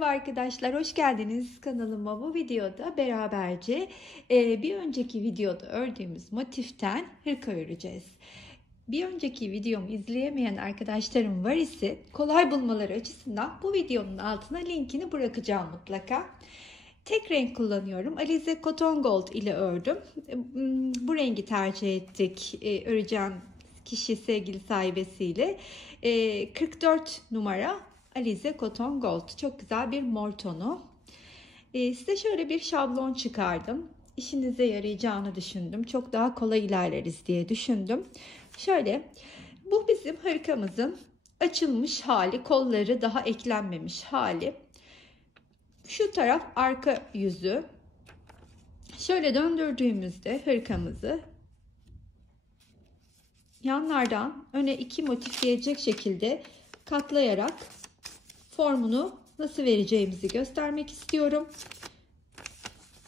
Merhaba arkadaşlar, hoş geldiniz kanalıma. Bu videoda beraberce bir önceki videoda ördüğümüz motiften hırka öreceğiz. Bir önceki videomu izleyemeyen arkadaşlarım var ise kolay bulmaları açısından bu videonun altına linkini bırakacağım mutlaka. Tek renk kullanıyorum. Alize Cotton Gold ile ördüm. Bu rengi tercih ettik öreceğim kişi sevgili sahibesiyle. 44 numara Alize Cotton Gold. Çok güzel bir mor tonu. Size şöyle bir şablon çıkardım. İşinize yarayacağını düşündüm. Çok daha kolay ilerleriz diye düşündüm. Şöyle, bu bizim hırkamızın açılmış hali, kolları daha eklenmemiş hali. Şu taraf arka yüzü. Şöyle döndürdüğümüzde hırkamızı yanlardan öne iki motif gelecek şekilde katlayarak formunu nasıl vereceğimizi göstermek istiyorum.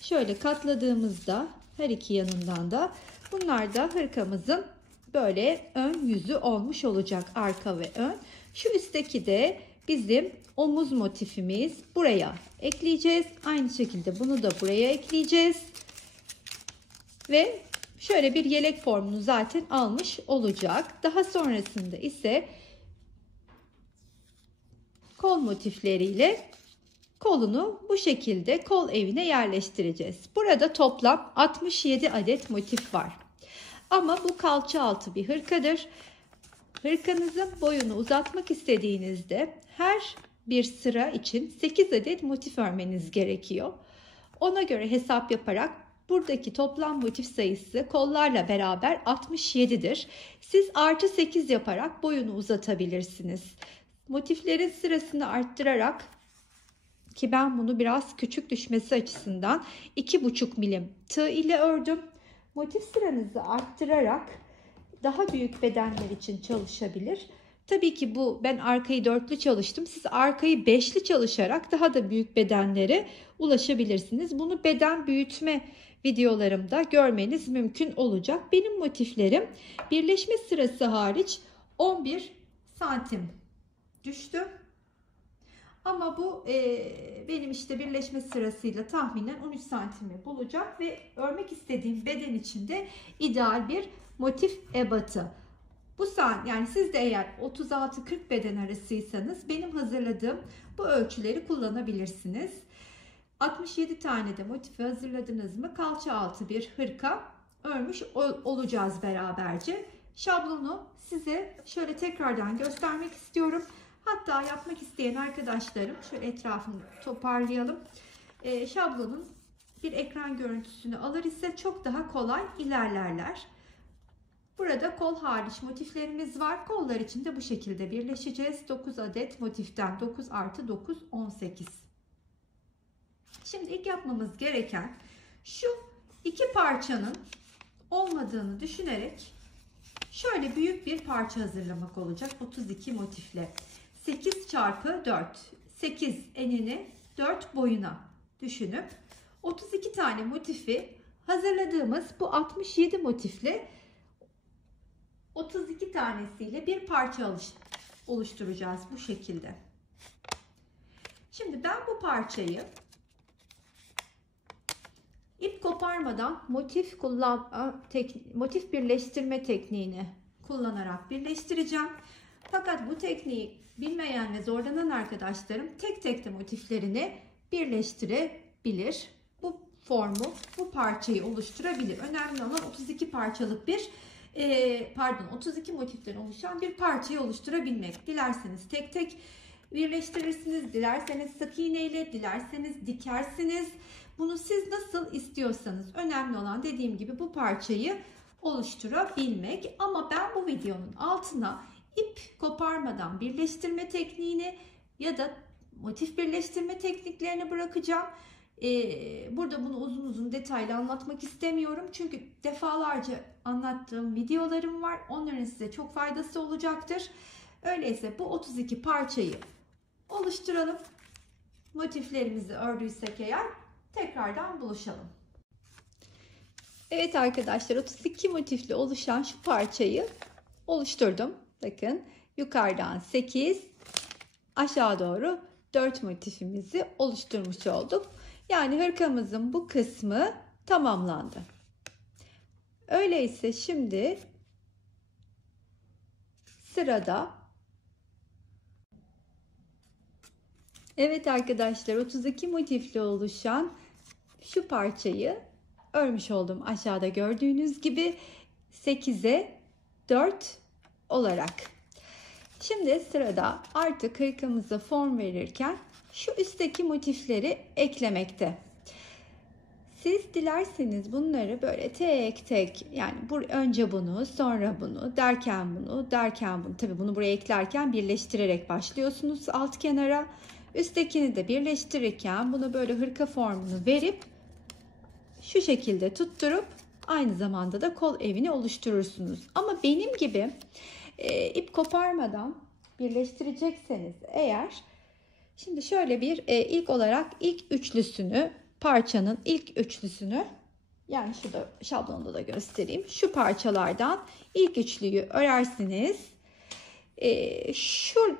Şöyle katladığımızda her iki yanından da bunlar da hırkamızın böyle ön yüzü olmuş olacak, arka ve ön. Şu üstteki de bizim omuz motifimiz, buraya ekleyeceğiz. Aynı şekilde bunu da buraya ekleyeceğiz. Ve şöyle bir yelek formunu zaten almış olacak. Daha sonrasında ise kol motifleriyle kolunu bu şekilde kol evine yerleştireceğiz. Burada toplam 67 adet motif var. Ama bu kalça altı bir hırkadır. Hırkanızın boyunu uzatmak istediğinizde her bir sıra için 8 adet motif örmeniz gerekiyor. Ona göre hesap yaparak buradaki toplam motif sayısı kollarla beraber 67'dir. Siz artı 8 yaparak boyunu uzatabilirsiniz. Motiflerin sırasını arttırarak, ki ben bunu biraz küçük düşmesi açısından 2,5 milim tığ ile ördüm. Motif sıranızı arttırarak daha büyük bedenler için çalışabilir. Tabii ki ben arkayı 4'lü çalıştım. Siz arkayı 5'li çalışarak daha da büyük bedenlere ulaşabilirsiniz. Bunu beden büyütme videolarımda görmeniz mümkün olacak. Benim motiflerim birleşme sırası hariç 11 santim düştü. Ama bu benim işte birleşme sırasıyla tahminen 13 santimi bulacak ve örmek istediğim beden için de ideal bir motif ebatı. Yani siz de eğer 36-40 beden arasıysanız benim hazırladığım bu ölçüleri kullanabilirsiniz. 67 tane de motifi hazırladınız mı kalça altı bir hırka örmüş olacağız beraberce. Şablonu size şöyle tekrardan göstermek istiyorum. Hatta yapmak isteyen arkadaşlarım şöyle etrafını toparlayalım. Şablonun bir ekran görüntüsünü alır ise çok daha kolay ilerlerler. Burada kol hariç motiflerimiz var. Kollar için de bu şekilde birleşeceğiz. 9 adet motiften 9 artı 9 18. Şimdi ilk yapmamız gereken şu iki parçanın olmadığını düşünerek şöyle büyük bir parça hazırlamak olacak. 32 motifle. 8 çarpı 4. 8 enine 4 boyuna düşünüp 32 tane motifi hazırladığımız bu 67 motifle 32 tanesiyle bir parça oluşturacağız bu şekilde. Şimdi ben bu parçayı ip koparmadan motif birleştirme tekniğini kullanarak birleştireceğim. Fakat bu tekniği bilmeyen ve zorlanan arkadaşlarım tek tek de motiflerini birleştirebilir. Bu formu, bu parçayı oluşturabilir. Önemli olan 32 parçalık 32 motiften oluşan bir parçayı oluşturabilmek. Dilerseniz tek tek birleştirirsiniz, dilerseniz sık iğneyle, dilerseniz dikersiniz. Bunu siz nasıl istiyorsanız, önemli olan dediğim gibi bu parçayı oluşturabilmek. Ama ben bu videonun altına ip koparmadan birleştirme tekniğini ya da motif birleştirme tekniklerini bırakacağım. Burada bunu uzun uzun detaylı anlatmak istemiyorum. Çünkü defalarca anlattığım videolarım var. Onların size çok faydası olacaktır. Öyleyse bu 32 parçayı oluşturalım. Motiflerimizi ördüysek eğer tekrardan buluşalım. Evet arkadaşlar, 32 motifli oluşan şu parçayı oluşturdum. Bakın yukarıdan 8, aşağı doğru 4 motifimizi oluşturmuş olduk. Yani hırkamızın bu kısmı tamamlandı. Öyleyse şimdi sırada, evet arkadaşlar, 32 motifli oluşan şu parçayı örmüş oldum aşağıda gördüğünüz gibi 8'e 4 olarak. Şimdi sırada artık hırkamıza form verirken şu üstteki motifleri eklemekte. Siz dilerseniz bunları böyle tek tek, yani önce bunu, sonra bunu, derken bunu, derken bunu. Tabii bunu buraya eklerken birleştirerek başlıyorsunuz alt kenara. Üsttekini de birleştirirken bunu böyle hırka formunu verip şu şekilde tutturup aynı zamanda da kol evini oluşturursunuz. Ama benim gibi ip koparmadan birleştirecekseniz eğer, şimdi şöyle bir ilk olarak parçanın ilk üçlüsünü, yani şurada şablonda da göstereyim. Şu parçalardan ilk üçlüyü örersiniz.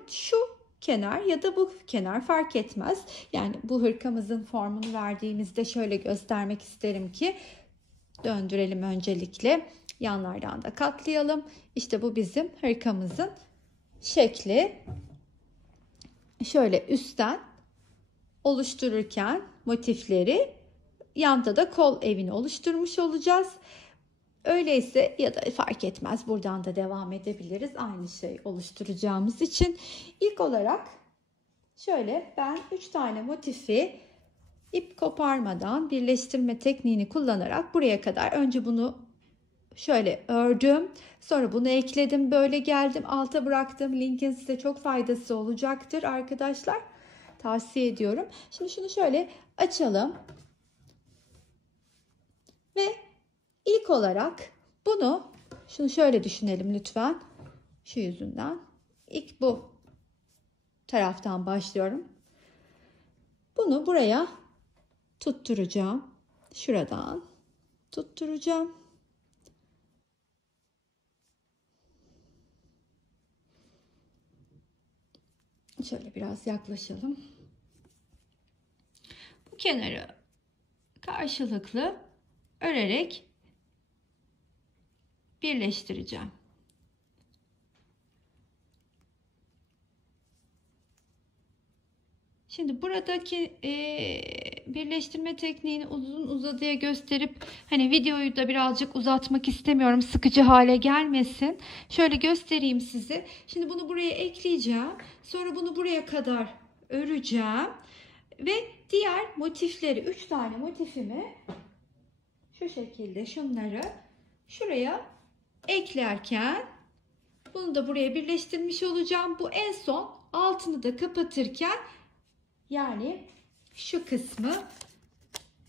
Şu kenar ya da bu kenar fark etmez. Yani bu hırkamızın formunu verdiğimizde şöyle göstermek isterim ki, döndürelim öncelikle. Yanlardan da katlayalım. İşte bu bizim hırkamızın şekli. Şöyle üstten oluştururken motifleri, yanda da kol evini oluşturmuş olacağız. Öyleyse ya da fark etmez, buradan da devam edebiliriz aynı şey oluşturacağımız için. İlk olarak şöyle ben 3 tane motifi ip koparmadan birleştirme tekniğini kullanarak buraya kadar, önce bunu şöyle ördüm, sonra bunu ekledim, böyle geldim, alta bıraktım. Linkin size çok faydası olacaktır arkadaşlar, tavsiye ediyorum. Şimdi şunu şöyle açalım ve ilk olarak şunu şöyle düşünelim lütfen, şu yüzünden ilk bu taraftan başlıyorum. Bunu buraya tutturacağım, şuradan tutturacağım. Şöyle biraz yaklaşalım. Bu kenarı karşılıklı örerek birleştireceğim. Şimdi buradaki birleştirme tekniğini uzun uzadıya gösterip hani videoyu da birazcık uzatmak istemiyorum, sıkıcı hale gelmesin. Şöyle göstereyim size. Şimdi bunu buraya ekleyeceğim. Sonra bunu buraya kadar öreceğim. Ve diğer motifleri, 3 tane motifimi şu şekilde, şunları şuraya eklerken bunu da buraya birleştirmiş olacağım. Bu en son altını da kapatırken, yani şu kısmı,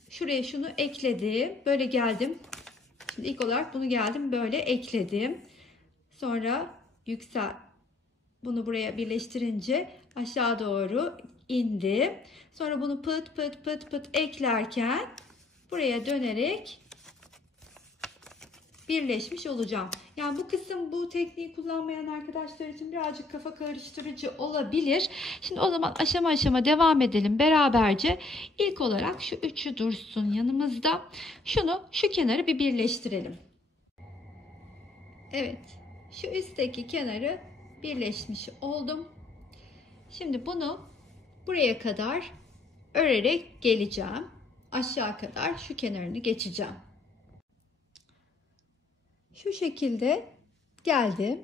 şuraya şunu ekledim, böyle geldim. Şimdi ilk olarak bunu geldim böyle ekledim. Sonra bunu buraya birleştirince aşağı doğru indi. Sonra bunu pıt pıt pıt pıt eklerken buraya dönerek birleşmiş olacağım. Yani bu kısım, bu tekniği kullanmayan arkadaşlar için birazcık kafa karıştırıcı olabilir. Şimdi o zaman aşama aşama devam edelim beraberce. İlk olarak şu üçü dursun yanımızda. Şu kenarı bir birleştirelim. Evet, şu üstteki kenarı birleşmiş oldum. Şimdi bunu buraya kadar örerek geleceğim. Aşağı kadar şu kenarını geçeceğim. Şu şekilde geldim.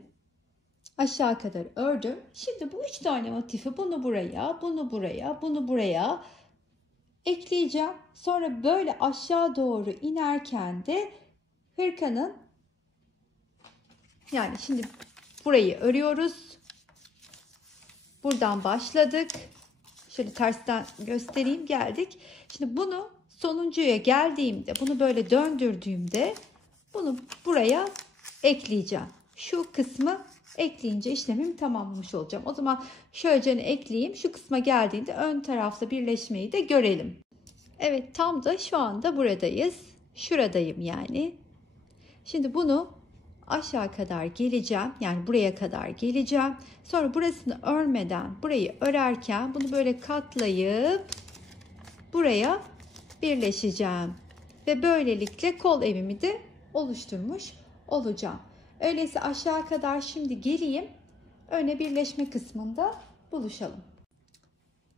Aşağı kadar ördüm. Şimdi bu 3 tane motifi bunu buraya, bunu buraya, bunu buraya ekleyeceğim. Sonra böyle aşağı doğru inerken de hırkanın, yani şimdi burayı örüyoruz. Buradan başladık. Şöyle tersten göstereyim, geldik. Şimdi bunu sonuncuya geldiğimde, bunu böyle döndürdüğümde bunu buraya ekleyeceğim. Şu kısmı ekleyince işlemimi tamamlamış olacağım. O zaman şöylece ekleyeyim. Şu kısma geldiğinde ön tarafta birleşmeyi de görelim. Evet, tam da şu anda buradayız. Şuradayım yani. Şimdi bunu aşağı kadar geleceğim. Yani buraya kadar geleceğim. Sonra burasını örmeden burayı örerken bunu böyle katlayıp buraya birleşeceğim. Ve böylelikle kol evimi de oluşturmuş olacağım. Öyleyse aşağı kadar şimdi geleyim. Öne birleşme kısmında buluşalım.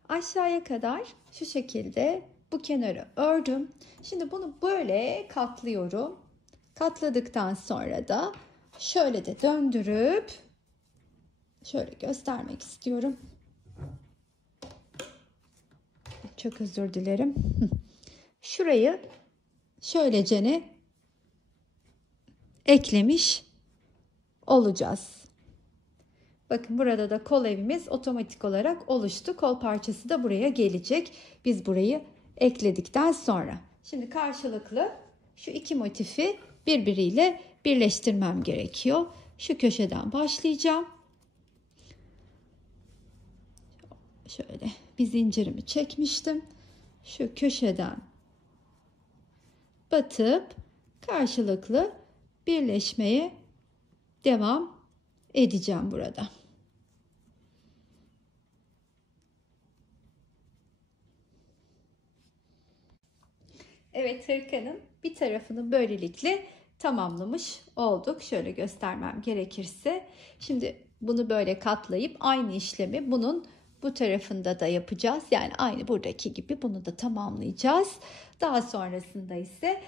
Aşağıya kadar şu şekilde bu kenarı ördüm. Şimdi bunu böyle katlıyorum. Katladıktan sonra da şöyle de döndürüp şöyle göstermek istiyorum. Çok özür dilerim. Şurayı şöylecene eklemiş olacağız. Bakın burada da kol evimiz otomatik olarak oluştu. Kol parçası da buraya gelecek. Biz burayı ekledikten sonra. Şimdi karşılıklı şu iki motifi birbiriyle birleştirmem gerekiyor. Şu köşeden başlayacağım. Şöyle bir zincirimi çekmiştim. Şu köşeden batıp karşılıklı birleşmeye devam edeceğim burada. Evet, hırkanın bir tarafını böylelikle tamamlamış olduk. Şöyle göstermem gerekirse. Şimdi bunu böyle katlayıp aynı işlemi bunun bu tarafında da yapacağız. Yani aynı buradaki gibi bunu da tamamlayacağız. Daha sonrasında ise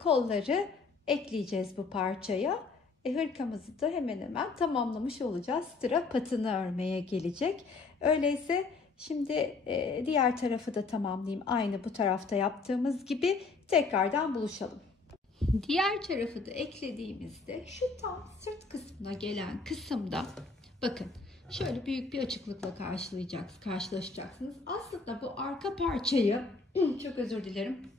kolları ekleyeceğiz bu parçaya. Hırkamızı da hemen hemen tamamlamış olacağız. Sıra patını örmeye gelecek. Öyleyse şimdi diğer tarafı da tamamlayayım. Aynı bu tarafta yaptığımız gibi tekrardan buluşalım. Diğer tarafı da eklediğimizde şu tam sırt kısmına gelen kısımda bakın şöyle büyük bir açıklıkla karşılaşacaksınız. Aslında bu arka parçayı çok özür dilerim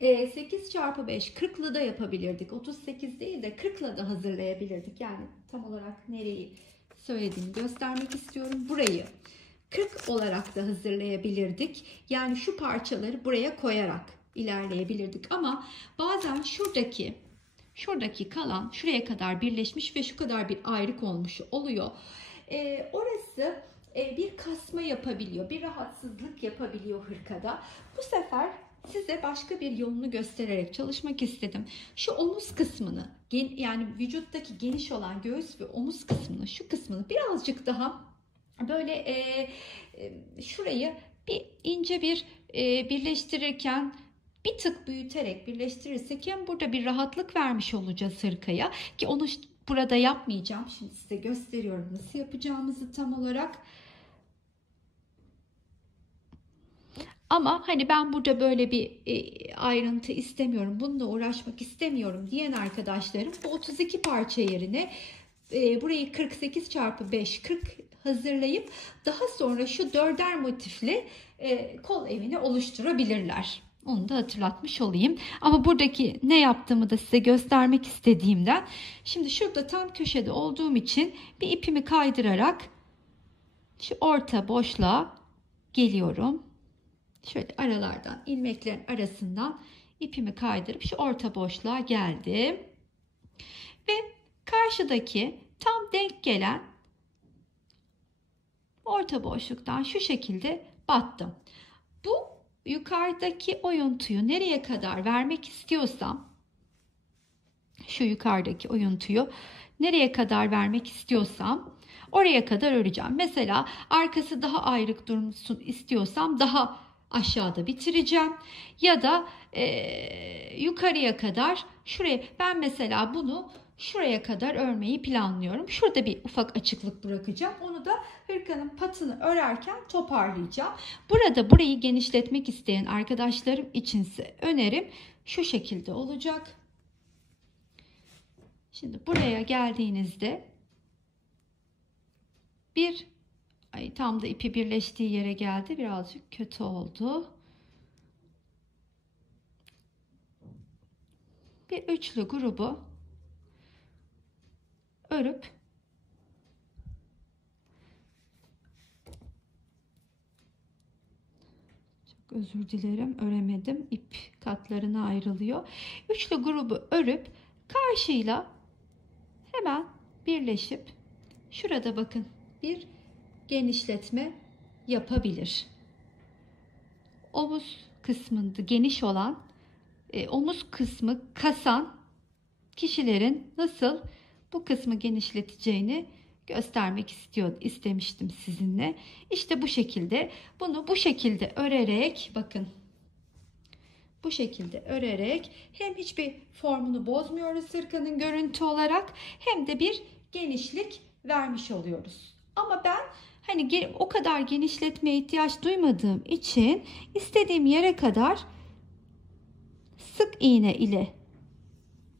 8x5 40'lı da yapabilirdik. 38 değil de 40'la da hazırlayabilirdik. Yani tam olarak nereyi söylediğimi göstermek istiyorum. Burayı 40 olarak da hazırlayabilirdik. Yani şu parçaları buraya koyarak ilerleyebilirdik. Ama bazen şuradaki kalan şuraya kadar birleşmiş ve şu kadar bir ayrık olmuş oluyor. Orası bir kasma yapabiliyor, bir rahatsızlık yapabiliyor hırkada. Bu sefer size başka bir yolunu göstererek çalışmak istedim. Şu omuz kısmını, yani vücuttaki geniş olan göğüs ve omuz kısmını, şu kısmını birazcık daha böyle şurayı bir ince bir birleştirirken bir tık büyüterek birleştirirsek hem burada bir rahatlık vermiş olacağız hırkaya ki onu burada yapmayacağım. Şimdi size gösteriyorum nasıl yapacağımızı tam olarak. Ama hani ben burada böyle bir ayrıntı istemiyorum, bununla uğraşmak istemiyorum diyen arkadaşlarım bu 32 parça yerine burayı 48x5 40 hazırlayıp daha sonra şu dörder motifli kol evini oluşturabilirler. Onu da hatırlatmış olayım. Ama buradaki ne yaptığımı da size göstermek istediğimden şimdi şurada tam köşede olduğum için bir ipimi kaydırarak şu orta boşluğa geliyorum. Şöyle aralardan, ilmeklerin arasından ipimi kaydırıp şu orta boşluğa geldim. Ve karşıdaki tam denk gelen orta boşluktan şu şekilde battım. Bu yukarıdaki oyuntuyu nereye kadar vermek istiyorsam, şu yukarıdaki oyuntuyu nereye kadar vermek istiyorsam oraya kadar öreceğim. Mesela arkası daha ayrık dursun istiyorsam daha aşağıda bitireceğim ya da yukarıya kadar şuraya, ben mesela bunu şuraya kadar örmeyi planlıyorum. Şurada bir ufak açıklık bırakacağım. Onu da hırkanın patını örerken toparlayacağım. Burada burayı genişletmek isteyen arkadaşlarım içinse önerim şu şekilde olacak. Şimdi buraya geldiğinizde tam da ipi birleştiği yere geldi. Birazcık kötü oldu. Bir üçlü grubu örüp çok özür dilerim, öremedim. İp katlarına ayrılıyor. Üçlü grubu örüp karşıyla hemen birleşip şurada bakın bir genişletme yapabilir. Omuz kısmında geniş olan, omuz kısmı kasan kişilerin nasıl bu kısmı genişleteceğini göstermek istemiştim sizinle. İşte bu şekilde, bunu bu şekilde örerek, bakın bu şekilde örerek hem hiçbir formunu bozmuyoruz hırkanın görüntü olarak, hem de bir genişlik vermiş oluyoruz. Ama ben hani o kadar genişletmeye ihtiyaç duymadığım için istediğim yere kadar sık iğne ile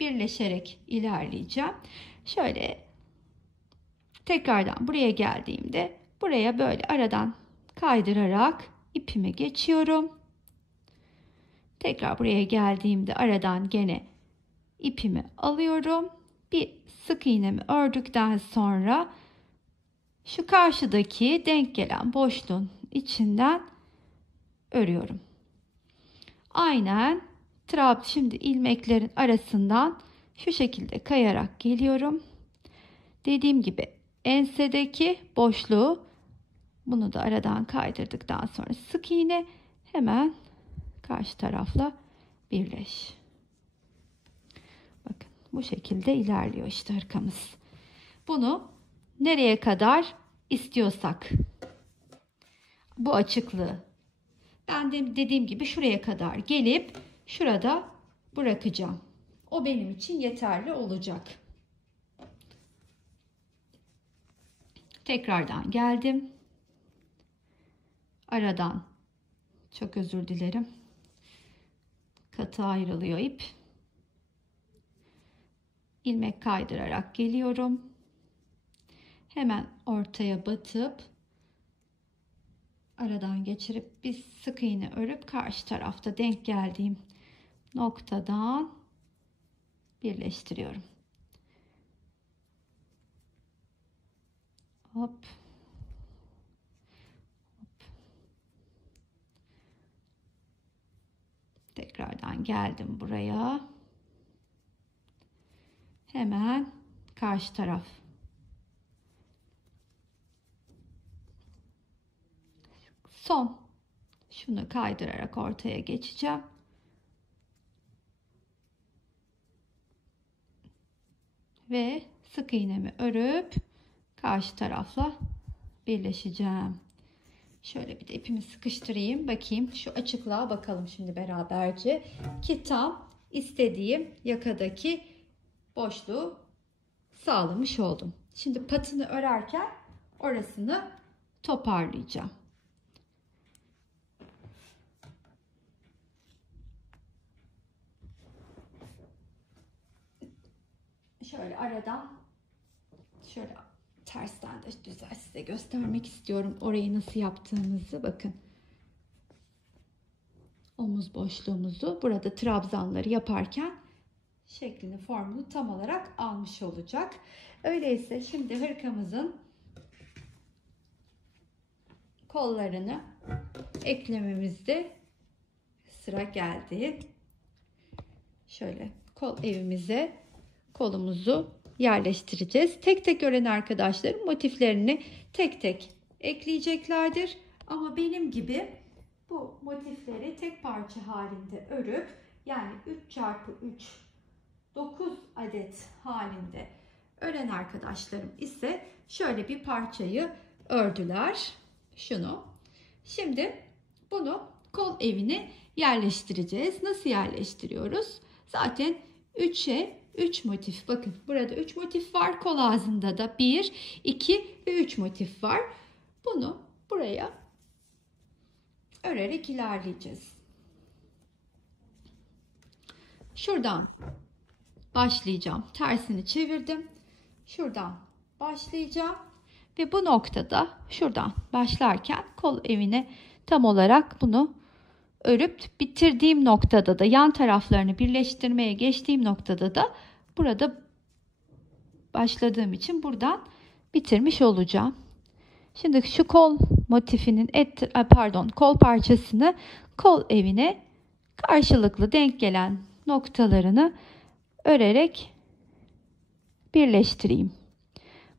birleşerek ilerleyeceğim. Şöyle tekrardan buraya geldiğimde buraya böyle aradan kaydırarak ipimi geçiyorum. Tekrar buraya geldiğimde aradan gene ipimi alıyorum. Bir sık iğnemi ördükten sonra şu karşıdaki denk gelen boşluğun içinden örüyorum. Aynen şimdi ilmeklerin arasından şu şekilde kayarak geliyorum. Dediğim gibi ensedeki boşluğu, bunu da aradan kaydırdıktan sonra sık iğne, hemen karşı tarafla birleş. Bakın bu şekilde ilerliyor işte hırkamız. Bunu nereye kadar istiyorsak, bu açıklığı, ben de dediğim gibi şuraya kadar gelip şurada bırakacağım. O benim için yeterli olacak. Tekrardan geldim. Aradan, çok özür dilerim, katı ayrılıyor ip. İlmek kaydırarak geliyorum. Hemen ortaya batıp aradan geçirip bir sık iğne örüp karşı tarafta denk geldiğim noktadan birleştiriyorum. Hop. Hop. Tekrardan geldim buraya. Hemen karşı taraf. Son. Şunu kaydırarak ortaya geçeceğim. Ve sık iğnemi örüp karşı tarafla birleşeceğim. Şöyle bir de ipimi sıkıştırayım. Bakayım şu açıklığa bakalım şimdi beraberce. Ki tam istediğim yakadaki boşluğu sağlamış oldum. Şimdi patını örerken orasını toparlayacağım. Şöyle aradan şöyle tersten de güzel size göstermek istiyorum orayı nasıl yaptığımızı. Bakın, omuz boşluğumuzu burada trabzanları yaparken şeklini, formunu tam olarak almış olacak. Öyleyse şimdi hırkamızın kollarını eklememizde sıra geldi. Şöyle kol evimize kolumuzu yerleştireceğiz. Tek tek ören arkadaşlarım motiflerini tek tek ekleyeceklerdir. Ama benim gibi bu motifleri tek parça halinde örüp, yani 3x3 9 adet halinde ören arkadaşlarım ise şöyle bir parçayı ördüler. Şunu. Şimdi bunu kol evine yerleştireceğiz. Nasıl yerleştiriyoruz? Zaten 3'e 3 motif. Bakın burada 3 motif var. Kol ağzında da 1, 2 ve 3 motif var. Bunu buraya örerek ilerleyeceğiz. Şuradan başlayacağım. Tersini çevirdim. Şuradan başlayacağım. Ve bu noktada şuradan başlarken kol evine tam olarak bunu örüp bitirdiğim noktada da, yan taraflarını birleştirmeye geçtiğim noktada da burada başladığım için buradan bitirmiş olacağım. Şimdi şu kol motifinin kol parçasını kol evine karşılıklı denk gelen noktalarını örerek birleştireyim.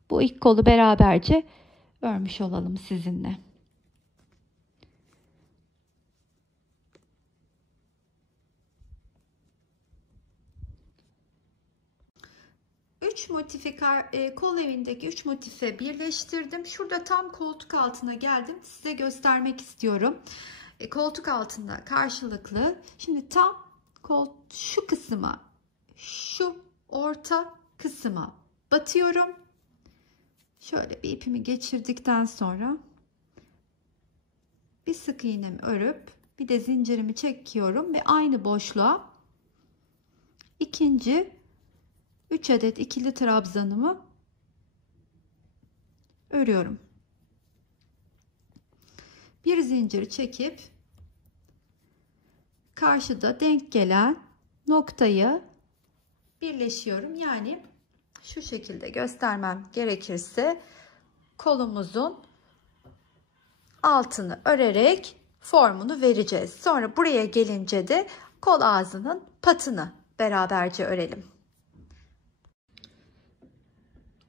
Bu ilk kolu beraberce örmüş olalım sizinle. Üç motifi kol evindeki 3 motife birleştirdim. Şurada tam koltuk altına geldim. Size göstermek istiyorum. Koltuk altında karşılıklı. Şimdi tam şu kısma, şu orta kısma batıyorum. Şöyle bir ipimi geçirdikten sonra bir sık iğnemi örüp bir de zincirimi çekiyorum ve aynı boşluğa ikinci 3 adet ikili trabzanımı örüyorum. Bir zincir çekip karşıda denk gelen noktayı birleşiyorum. Yani şu şekilde göstermem gerekirse kolumuzun altını örerek formunu vereceğiz. Sonra buraya gelince de kol ağzının patını beraberce örelim.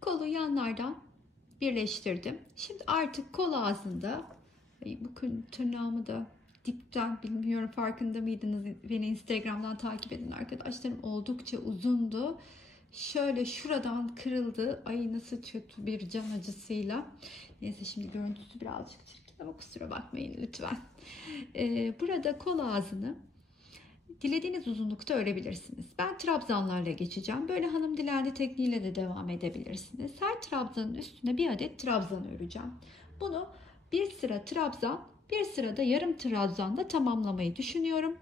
Kolu yanlardan birleştirdim. Şimdi artık kol ağzında, bakın tırnağımı da dipten, bilmiyorum farkında mıydınız, beni Instagram'dan takip edin arkadaşlarım, oldukça uzundu. Şöyle şuradan kırıldı. Ay nasıl kötü bir can acısıyla. Neyse şimdi görüntüsü birazcık çirkin ama kusura bakmayın lütfen. Burada kol ağzını dilediğiniz uzunlukta örebilirsiniz. Ben trabzanlarla geçeceğim. Böyle hanım dilendi tekniğiyle de devam edebilirsiniz. Her trabzanın üstüne bir adet trabzan öreceğim. Bunu bir sıra trabzan, bir sırada yarım trabzanla tamamlamayı düşünüyorum.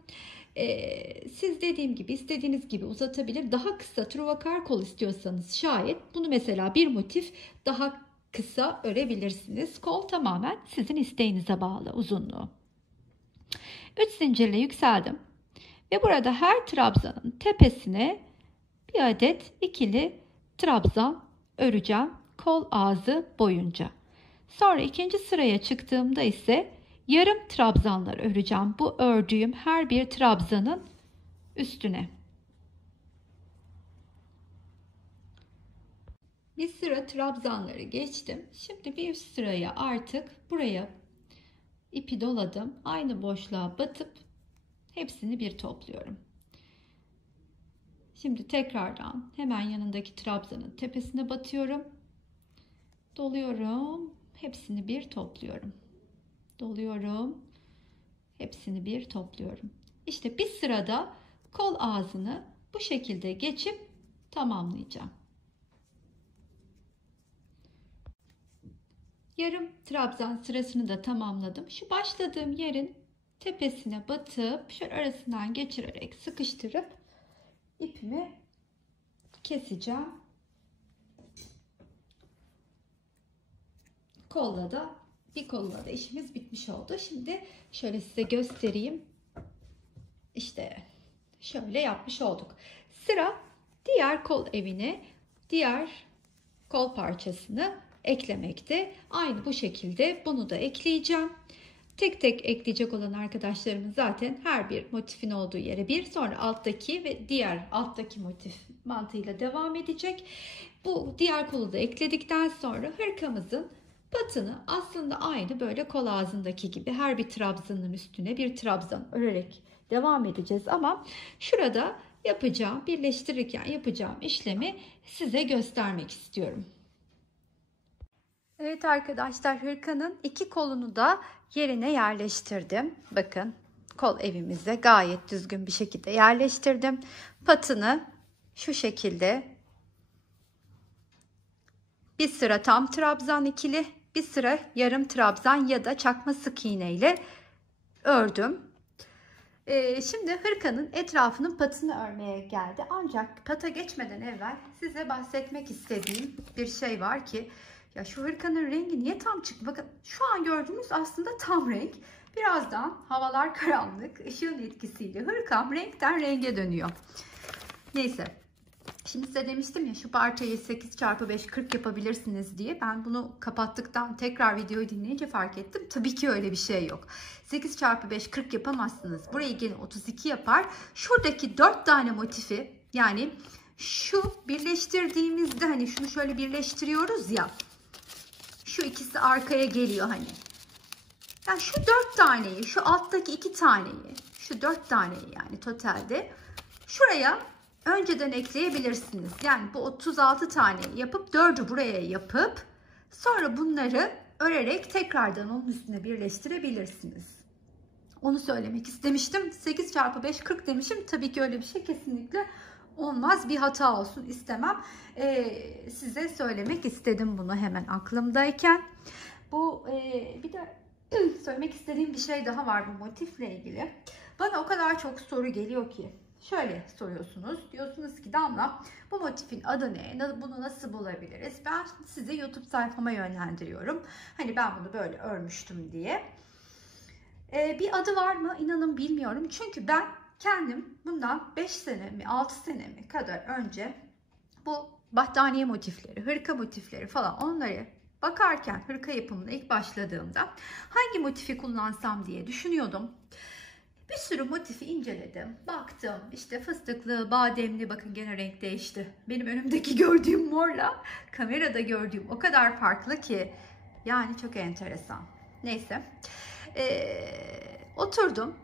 Siz dediğim gibi istediğiniz gibi uzatabilir. Daha kısa truvakar kol istiyorsanız şayet bunu mesela bir motif daha kısa örebilirsiniz. Kol tamamen sizin isteğinize bağlı uzunluğu. 3 zincirle yükseldim. Ve burada her trabzanın tepesine bir adet ikili trabzan öreceğim kol ağzı boyunca. Sonra ikinci sıraya çıktığımda ise yarım trabzanlar öreceğim. Bu ördüğüm her bir trabzanın üstüne. Bir sıra trabzanları geçtim. Şimdi bir sıraya artık buraya ipi doladım. Aynı boşluğa batıp hepsini bir topluyorum. Şimdi tekrardan hemen yanındaki trabzanın tepesine batıyorum. Doluyorum. Hepsini bir topluyorum. Doluyorum. Hepsini bir topluyorum. İşte bir sırada kol ağzını bu şekilde geçip tamamlayacağım. Yarım trabzan sırasını da tamamladım. Şu başladığım yerin tepesine batıp şöyle arasından geçirerek sıkıştırıp ipimi keseceğim. Bir kolla da işimiz bitmiş oldu. Şimdi şöyle size göstereyim. İşte şöyle yapmış olduk. Sıra diğer kol evine, diğer kol parçasını eklemekte. Aynı bu şekilde bunu da ekleyeceğim. Tek tek ekleyecek olan arkadaşlarımız zaten her bir motifin olduğu yere bir, sonra alttaki ve diğer alttaki motif mantığıyla devam edecek. Bu diğer kolu da ekledikten sonra hırkamızın patını aslında aynı böyle kol ağzındaki gibi her bir trabzanın üstüne bir trabzan örerek devam edeceğiz. Ama şurada birleştirirken yapacağım işlemi size göstermek istiyorum. Evet arkadaşlar, hırkanın iki kolunu da yerine yerleştirdim. Bakın kol evimize gayet düzgün bir şekilde yerleştirdim. Patını şu şekilde bir sıra tam trabzan ikili, bir sıra yarım trabzan ya da çakma sık iğne ile ördüm. Şimdi hırkanın etrafının patını örmeye geldi. Ancak pata geçmeden evvel size bahsetmek istediğim bir şey var ki, ya şu hırkanın rengi niye tam çıktı? Bakın şu an gördüğünüz aslında tam renk. Birazdan havalar karanlık, ışığın etkisiyle hırkam renkten renge dönüyor. Neyse. Şimdi size demiştim ya şu parçayı 8x5 40 yapabilirsiniz diye. Ben bunu kapattıktan tekrar videoyu dinleyince fark ettim. Tabii ki öyle bir şey yok. 8x5 40 yapamazsınız. Burayı gelin 32 yapar. Şuradaki 4 tane motifi, yani Şu birleştirdiğimizde hani şunu şöyle birleştiriyoruz ya. Şu ikisi arkaya geliyor hani. Yani şu 4 taneyi, şu alttaki 2 taneyi, şu 4 taneyi yani totalde şuraya önceden ekleyebilirsiniz. Yani bu 36 tane yapıp 4'ü buraya yapıp sonra bunları örerek tekrardan onun üstüne birleştirebilirsiniz. Onu söylemek istemiştim. 8 çarpı 5 40 demişim. Tabii ki öyle bir şey kesinlikle olmaz. Bir hata olsun istemem. Size söylemek istedim bunu hemen aklımdayken. Bu bir de söylemek istediğim bir şey daha var bu motifle ilgili. Bana o kadar çok soru geliyor ki. Şöyle soruyorsunuz. Diyorsunuz ki Damla bu motifin adı ne? Bunu nasıl bulabiliriz? Ben sizi YouTube sayfama yönlendiriyorum. Hani ben bunu böyle örmüştüm diye. Bir adı var mı? İnanın bilmiyorum. Çünkü ben kendim bundan 5 sene mi 6 sene mi kadar önce bu battaniye motifleri, hırka motifleri falan onları bakarken hırka yapımına ilk başladığımda hangi motifi kullansam diye düşünüyordum. Bir sürü motifi inceledim. Baktım işte fıstıklı, bademli, bakın gene renk değişti. Benim önümdeki gördüğüm morla kamerada gördüğüm o kadar farklı ki yani çok enteresan. Neyse. Oturdum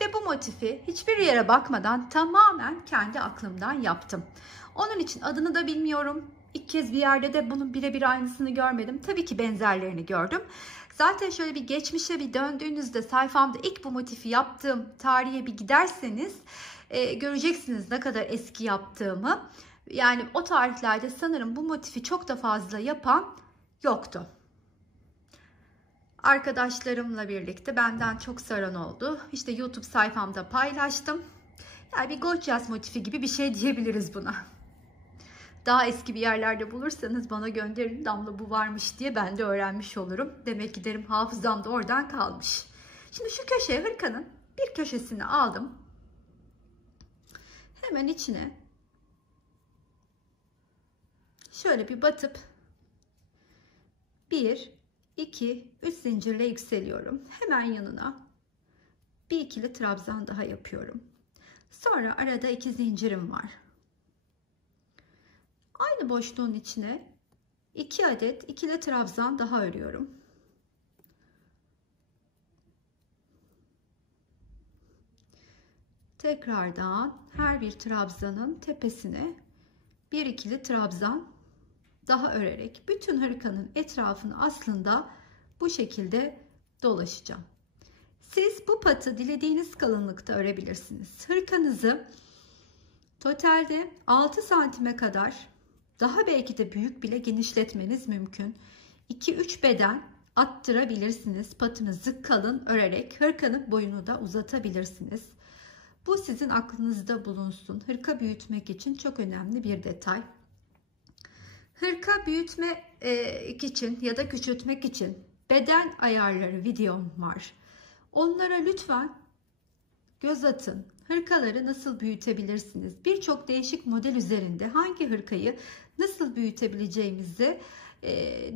ve bu motifi hiçbir yere bakmadan tamamen kendi aklımdan yaptım. Onun için adını da bilmiyorum. İlk kez bir yerde de bunun birebir aynısını görmedim. Tabii ki benzerlerini gördüm. Zaten şöyle bir geçmişe bir döndüğünüzde sayfamda ilk bu motifi yaptığım tarihe bir giderseniz göreceksiniz ne kadar eski yaptığımı. Yani o tarihlerde sanırım bu motifi çok da fazla yapan yoktu. Arkadaşlarımla birlikte benden çok saran oldu. İşte YouTube sayfamda paylaştım. Yani bir Goçyas motifi gibi bir şey diyebiliriz buna. Daha eski bir yerlerde bulursanız bana gönderin, Damla bu varmış diye ben de öğrenmiş olurum. Demek ki derim hafızamda oradan kalmış. Şimdi şu köşeye hırkanın bir köşesini aldım. Hemen içine şöyle bir batıp 1, 2, 3 zincirle yükseliyorum. Hemen yanına bir ikili trabzan daha yapıyorum. Sonra arada 2 zincirim var. Aynı boşluğun içine 2 adet ikili trabzan daha örüyorum. Tekrardan her bir trabzanın tepesine bir ikili trabzan daha örerek bütün hırkanın etrafını aslında bu şekilde dolaşacağım. Siz bu patı dilediğiniz kalınlıkta örebilirsiniz. Hırkanızı totalde 6 santime kadar, daha belki de büyük bile genişletmeniz mümkün. 2-3 beden attırabilirsiniz. Patınızı kalın örerek hırkanın boyunu da uzatabilirsiniz. Bu sizin aklınızda bulunsun. Hırka büyütmek için çok önemli bir detay. Hırka büyütmek için ya da küçültmek için beden ayarları videom var. Onlara lütfen göz atın. Hırkaları nasıl büyütebilirsiniz? Birçok değişik model üzerinde hangi hırkayı nasıl büyütebileceğimizi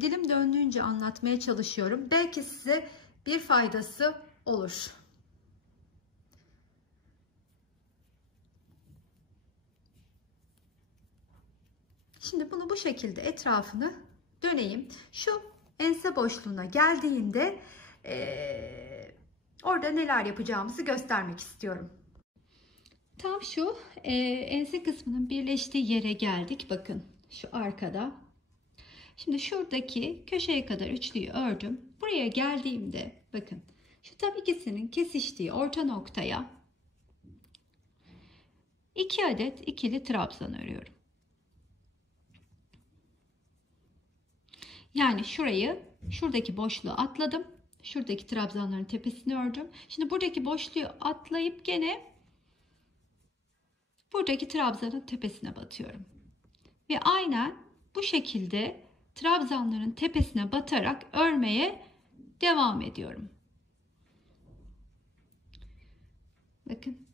dilim döndüğünce anlatmaya çalışıyorum. Belki size bir faydası olur. Şimdi bunu bu şekilde etrafını döneyim. Şu ense boşluğuna geldiğinde orada neler yapacağımızı göstermek istiyorum. Tam şu ense kısmının birleştiği yere geldik. Bakın şu arkada. Şimdi şuradaki köşeye kadar üçlüyü ördüm. Buraya geldiğimde bakın şu tam ikisinin kesiştiği orta noktaya 2 adet ikili trabzan örüyorum. Yani şuradaki boşluğu atladım. Şuradaki trabzanların tepesini ördüm. Şimdi buradaki boşluğu atlayıp gene buradaki trabzanın tepesine batıyorum. Ve aynen bu şekilde trabzanların tepesine batarak örmeye devam ediyorum. Bakın.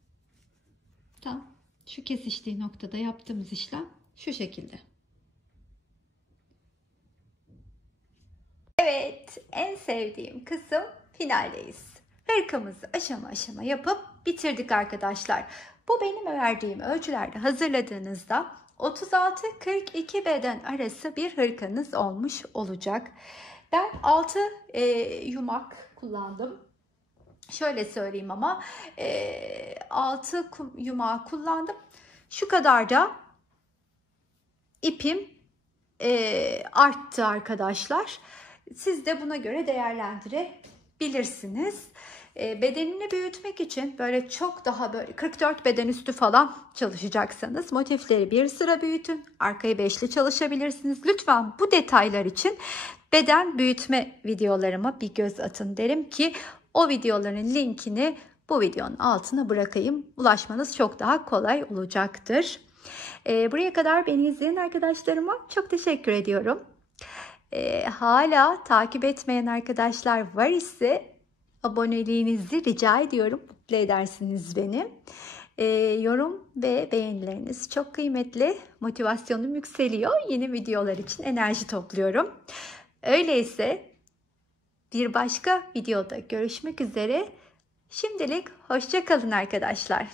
Tam şu kesiştiği noktada yaptığımız işlem şu şekilde. Evet, en sevdiğim kısım finaldeyiz. Hırkamızı aşama aşama yapıp bitirdik arkadaşlar. Bu benim verdiğim ölçülerde hazırladığınızda 36-42 beden arası bir hırkanız olmuş olacak. Ben 6 yumak kullandım. Şöyle söyleyeyim ama 6 yumağı kullandım. Şu kadar da ipim arttı arkadaşlar. Siz de buna göre değerlendirebilirsiniz. Bedenini büyütmek için böyle çok daha böyle 44 beden üstü falan çalışacaksanız motifleri bir sıra büyütün. Arkayı beşli çalışabilirsiniz. Lütfen bu detaylar için beden büyütme videolarıma bir göz atın derim ki o videoların linkini bu videonun altına bırakayım. Ulaşmanız çok daha kolay olacaktır. Buraya kadar beni izleyen arkadaşlarıma çok teşekkür ediyorum. Hala takip etmeyen arkadaşlar var ise aboneliğinizi rica ediyorum. Mutlu edersiniz beni. Yorum ve beğenileriniz çok kıymetli. Motivasyonum yükseliyor. Yeni videolar için enerji topluyorum. Öyleyse bir başka videoda görüşmek üzere. Şimdilik hoşça kalın arkadaşlar.